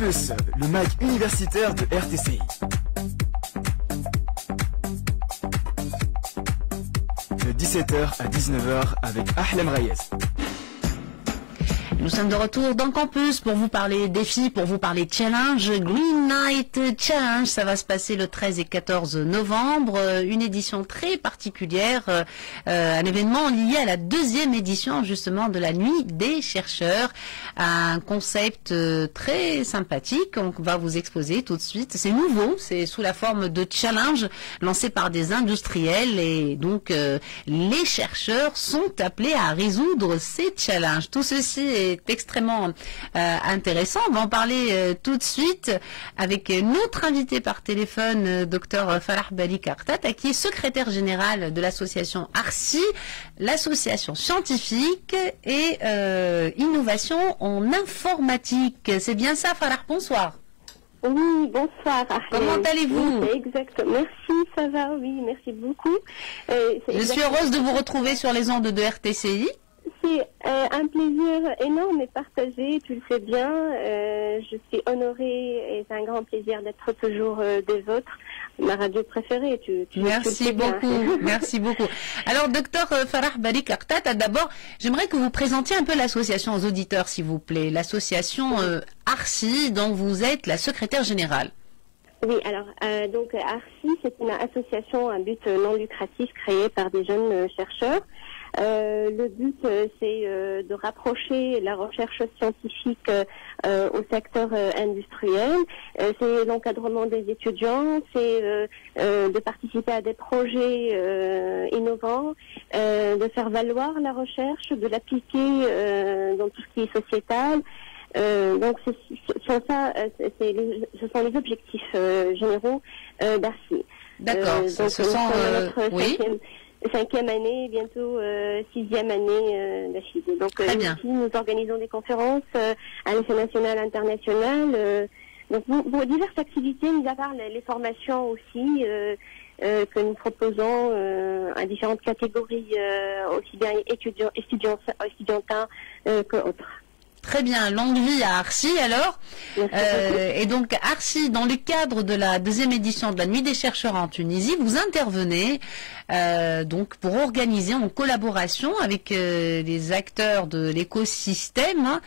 Campus, le mag universitaire de RTCI. De 17h à 19h avec Ahlem Reyes. Nous sommes de retour dans le campus pour vous parler défis, pour vous parler challenge. Green Night Challenge, ça va se passer le 13 et 14 novembre. Une édition très particulière, un événement lié à la deuxième édition justement de la Nuit des chercheurs. Un concept très sympathique, on va vous exposer tout de suite. C'est nouveau, c'est sous la forme de challenge lancé par des industriels et donc les chercheurs sont appelés à résoudre ces challenges. Tout ceci est extrêmement intéressant. On va en parler tout de suite avec notre invité par téléphone, Dr Farah Balik Akhtat, qui est secrétaire général de l'association ARCI, l'association scientifique et innovation en informatique. C'est bien ça, Farah? Bonsoir. Oui, bonsoir. Comment allez-vous? Oui, exact. Merci, ça va, oui, merci beaucoup. Je suis heureuse de vous retrouver sur les ondes de RTCI. C'est un plaisir énorme et partagé, tu le sais bien. Je suis honorée et c'est un grand plaisir d'être toujours des vôtres, ma radio préférée. Merci beaucoup, merci beaucoup. Alors, docteur Farah Balik Akhtat, d'abord, j'aimerais que vous présentiez un peu l'association aux auditeurs, s'il vous plaît. L'association ARCI, dont vous êtes la secrétaire générale. Oui, alors, donc ARCI, c'est une association à but non lucratif créée par des jeunes chercheurs. Le but, c'est de rapprocher la recherche scientifique au secteur industriel. C'est l'encadrement des étudiants, c'est de participer à des projets innovants, de faire valoir la recherche, de l'appliquer dans tout ce qui est sociétal. Donc, ce sont les objectifs généraux d'ARCI. D'accord. Ce sont oui. Cinquième année, bientôt sixième année d'affilée. Donc ici, nous organisons des conférences à l'échelle nationale, internationale. Donc pour diverses activités, mis à part les formations aussi que nous proposons à différentes catégories, aussi bien estudiantins qu'autres. Très bien, longue vie à ARCI alors. Et donc ARCI, dans le cadre de la deuxième édition de la Nuit des chercheurs en Tunisie, vous intervenez donc pour organiser en collaboration avec les acteurs de l'écosystème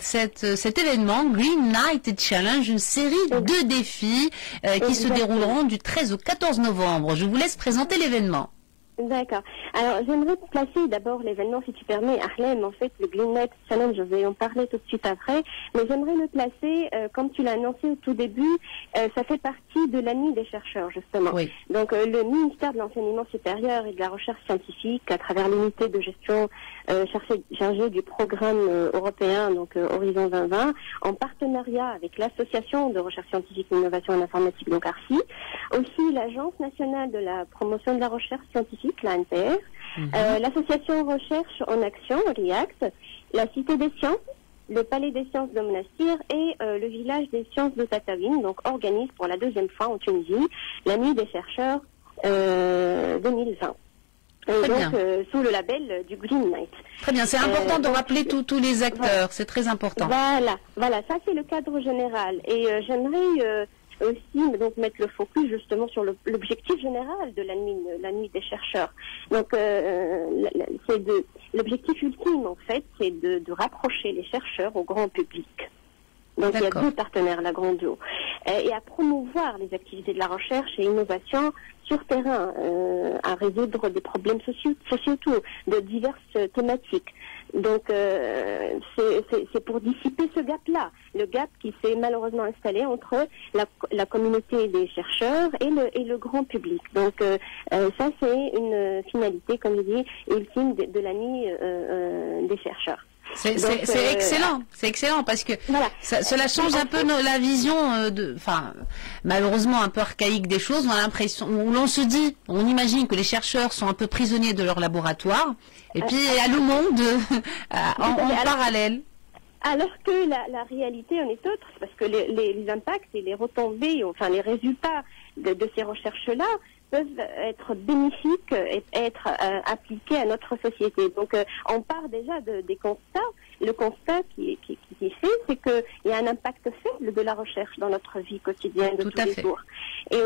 cet événement Green Night Challenge, une série de défis qui se dérouleront du 13 au 14 novembre. Je vous laisse présenter l'événement. D'accord. Alors, j'aimerais placer d'abord l'événement, si tu permets, Ahlem, en fait, le Green Night Challenge, je vais en parler tout de suite après, mais j'aimerais le placer, comme tu l'as annoncé au tout début, ça fait partie de la Nuit des chercheurs, justement. Oui. Donc, le ministère de l'Enseignement supérieur et de la Recherche scientifique, à travers l'unité de gestion chargée du programme européen, donc Horizon 2020, en partenariat avec l'Association de recherche scientifique et innovation en informatique, donc ARCI, aussi l'Agence nationale de la promotion de la recherche scientifique, l'ANPR, l'association Recherche en Action, REACT, la Cité des Sciences, le Palais des Sciences de Monastir et le Village des Sciences de Tataouine, donc organise pour la deuxième fois en Tunisie la Nuit des chercheurs 2020. Et donc sous le label du Green Night. Très bien, c'est important de rappeler tous les acteurs, voilà. C'est très important. Voilà, ça c'est le cadre général. Et j'aimerais aussi donc mettre le focus justement sur l'objectif général de la nuit des chercheurs. Donc l'objectif ultime en fait, c'est de rapprocher les chercheurs au grand public. Donc il y a deux partenaires, la grande eau, et à promouvoir les activités de la recherche et innovation sur terrain, à résoudre des problèmes sociétaux de diverses thématiques. Donc c'est pour dissiper ce gap-là, le gap qui s'est malheureusement installé entre la communauté des chercheurs et le grand public. Donc ça c'est une finalité, comme je dis, ultime de la nuit des chercheurs. C'est excellent parce que cela change un peu la vision malheureusement un peu archaïque des choses. On a l'impression, où l'on se dit, on imagine que les chercheurs sont un peu prisonniers de leur laboratoire, et puis il y a le monde en parallèle. Alors que la réalité en est autre, parce que les impacts et les retombées, enfin les résultats de ces recherches-là peuvent être bénéfiques et être appliqués à notre société. Donc on part déjà des constats, le constat qui fait, c'est qu'il y a un impact faible de la recherche dans notre vie quotidienne de tous les jours. Et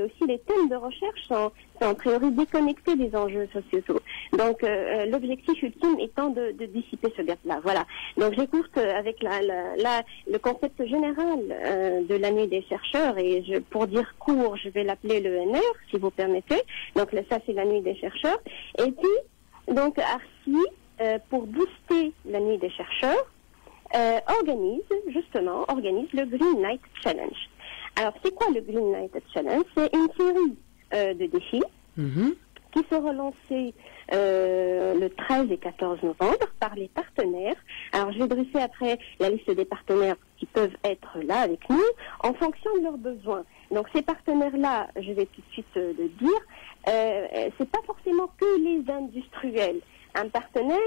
aussi, les thèmes de recherche sont en priori déconnectés des enjeux sociétaux. Donc, l'objectif ultime étant de dissiper ce gap-là. Voilà. Donc, j'écoute avec le concept général de la nuit des chercheurs, et pour dire court, je vais l'appeler le NR, si vous permettez. Donc, ça, c'est la nuit des chercheurs. Et puis, donc, ARCI, pour booster la nuit des chercheurs, organise le Green Night Challenge. Alors, c'est quoi le Green Night Challenge? C'est une série de défis qui seront lancés le 13 et 14 novembre par les partenaires. Alors, je vais dresser après la liste des partenaires qui peuvent être là avec nous en fonction de leurs besoins. Donc, ces partenaires-là, je vais tout de suite le dire, c'est pas forcément que les industriels. Un partenaire,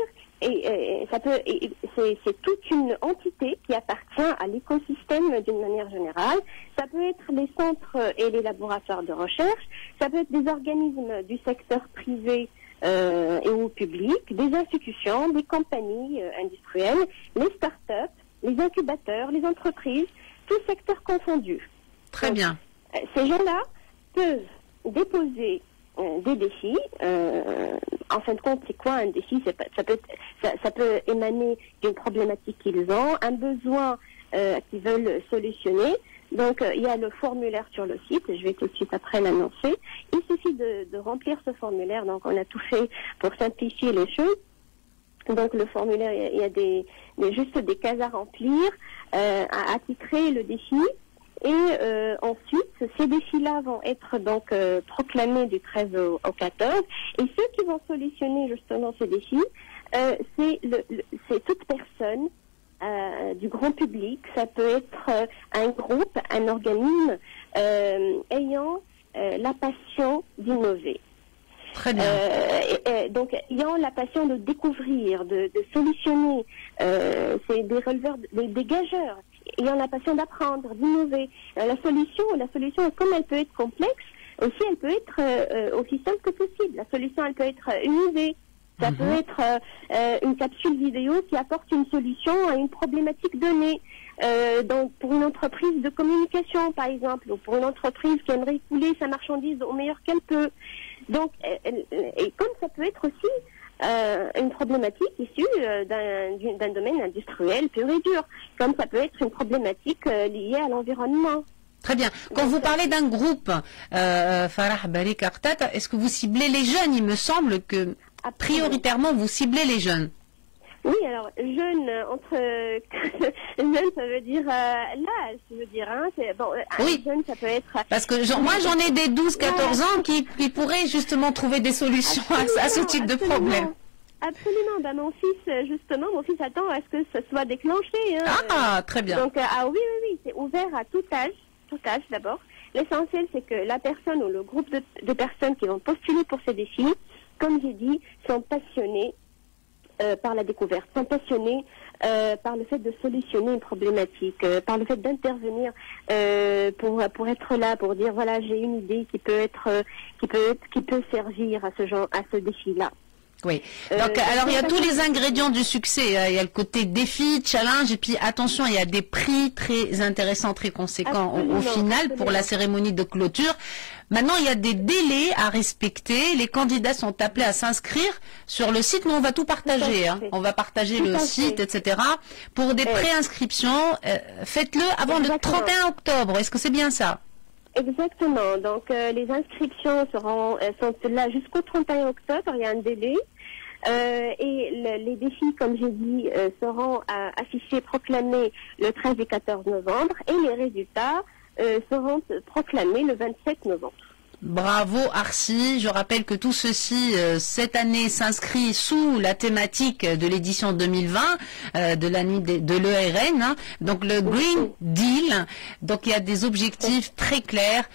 c'est toute une entité qui appartient à l'écosystème d'une manière générale. Ça peut être les centres et les laboratoires de recherche, ça peut être des organismes du secteur privé et ou public, des institutions, des compagnies industrielles, les start-up, les incubateurs, les entreprises, tous secteurs confondus. Très Donc, bien. Ces gens-là peuvent déposer des défis. En fin de compte, c'est quoi un défi? Ça peut émaner d'une problématique qu'ils ont, un besoin qu'ils veulent solutionner. Donc, il y a le formulaire sur le site, je vais tout de suite après l'annoncer. Il suffit de remplir ce formulaire, donc on a tout fait pour simplifier les choses. Donc, le formulaire, il y a juste des cases à remplir, à titrer le défi. Et ensuite, ces défis-là vont être donc proclamés du 13 au 14. Et ceux qui vont solutionner justement ces défis, c'est toute personne du grand public. Ça peut être un groupe, un organisme ayant la passion d'innover. Très bien. Donc, ayant la passion de découvrir, de solutionner, c'est des releveurs, des gageurs. Ayant la passion d'apprendre, d'innover. La solution, comme elle peut être complexe, aussi elle peut être aussi simple que possible. La solution, elle peut être une idée. Ça peut être une capsule vidéo qui apporte une solution à une problématique donnée. Donc, pour une entreprise de communication, par exemple, ou pour une entreprise qui aimerait écouler sa marchandise au meilleur qu'elle peut. Donc, et comme ça peut être aussi une problématique issue d'un domaine industriel pur et dur, comme ça peut être une problématique liée à l'environnement. Très bien. Quand vous parlez d'un groupe, Farah Barik Artata, est-ce que vous ciblez les jeunes? Il me semble que prioritairement vous ciblez les jeunes. Oui, alors jeune, jeune, ça veut dire l'âge, je veux dire. Hein, oui, jeune, ça peut être. Parce que moi, j'en ai des 12-14 ans qui pourraient justement trouver des solutions à ce type de problème. Absolument. Mon fils attend à ce que ça soit déclenché. Hein. Ah, très bien. Donc, oui, c'est ouvert à tout âge d'abord. L'essentiel, c'est que la personne ou le groupe de personnes qui vont postuler pour ces défis, comme j'ai dit, sont passionnés par la découverte, sont passionnés par le fait de solutionner une problématique, par le fait d'intervenir pour être là, pour dire voilà, j'ai une idée qui peut servir à ce défi-là. Oui. Donc, alors il y a tous les ingrédients du succès. Il y a le côté défi, challenge, et puis attention, il y a des prix très intéressants, très conséquents au final pour la cérémonie de clôture. Maintenant, il y a des délais à respecter. Les candidats sont appelés à s'inscrire sur le site. Nous, on va tout partager. Hein. On va partager le site, etc. Pour des préinscriptions, faites-le avant le 31 octobre. Est-ce que c'est bien ça? Exactement. Donc, les inscriptions sont là jusqu'au 31 octobre. Il y a un délai. Et les défis, comme j'ai dit, seront affichés, proclamés le 13 et 14 novembre. Et les résultats seront proclamés le 27 novembre. Bravo Arci, je rappelle que tout ceci cette année s'inscrit sous la thématique de l'édition 2020 de la nuit de l'ERN, hein, donc le Green Deal. Donc il y a des objectifs très clairs,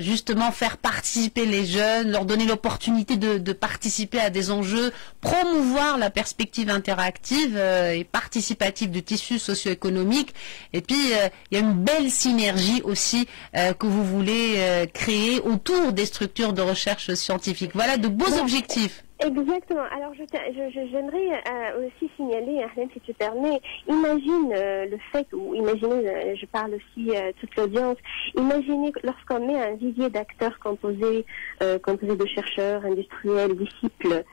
justement faire participer les jeunes, leur donner l'opportunité de participer à des enjeux, promouvoir la perspective interactive et participative du tissu socio-économique. Et puis il y a une belle synergie aussi que vous voulez créer autour des structures de recherche scientifique. Voilà de beaux objectifs. Exactement. Alors, j'aimerais aussi signaler, Ahlem, si tu permets, imagine le fait, ou imaginez, je parle aussi toute l'audience, imaginez lorsqu'on met un vivier d'acteurs composé de chercheurs, industriels, disciples,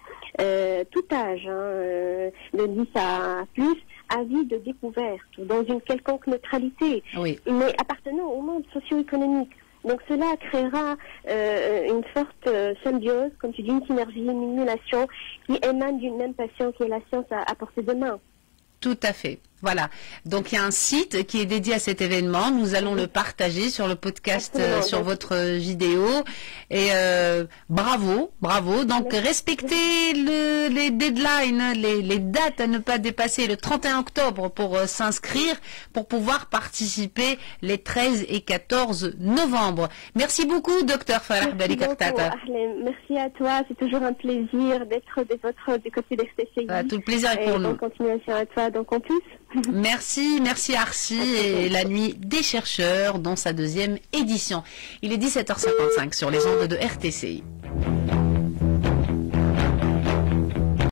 tout âge, de 10 à plus, avis de découverte, dans une quelconque neutralité, Oui. mais appartenant au monde socio-économique. Donc cela créera une forte symbiose, comme tu dis, une synergie, une émulation qui émane d'une même passion qui est la science à portée de main. Tout à fait. Voilà. Donc il y a un site qui est dédié à cet événement. Nous allons le partager sur le podcast, sur votre vidéo. Et bravo, bravo. Donc respectez les deadlines, les dates à ne pas dépasser. Le 31 octobre pour s'inscrire, pour pouvoir participer les 13 et 14 novembre. Merci beaucoup, docteur Farah Bali Kartata. Merci à toi. C'est toujours un plaisir d'être du côté des STCI. Tout le plaisir est pour nous. Bonne continuation à toi. Donc en plus. Merci Arsi et la nuit des chercheurs dans sa 2e édition. Il est 17h55 sur les ondes de RTCI.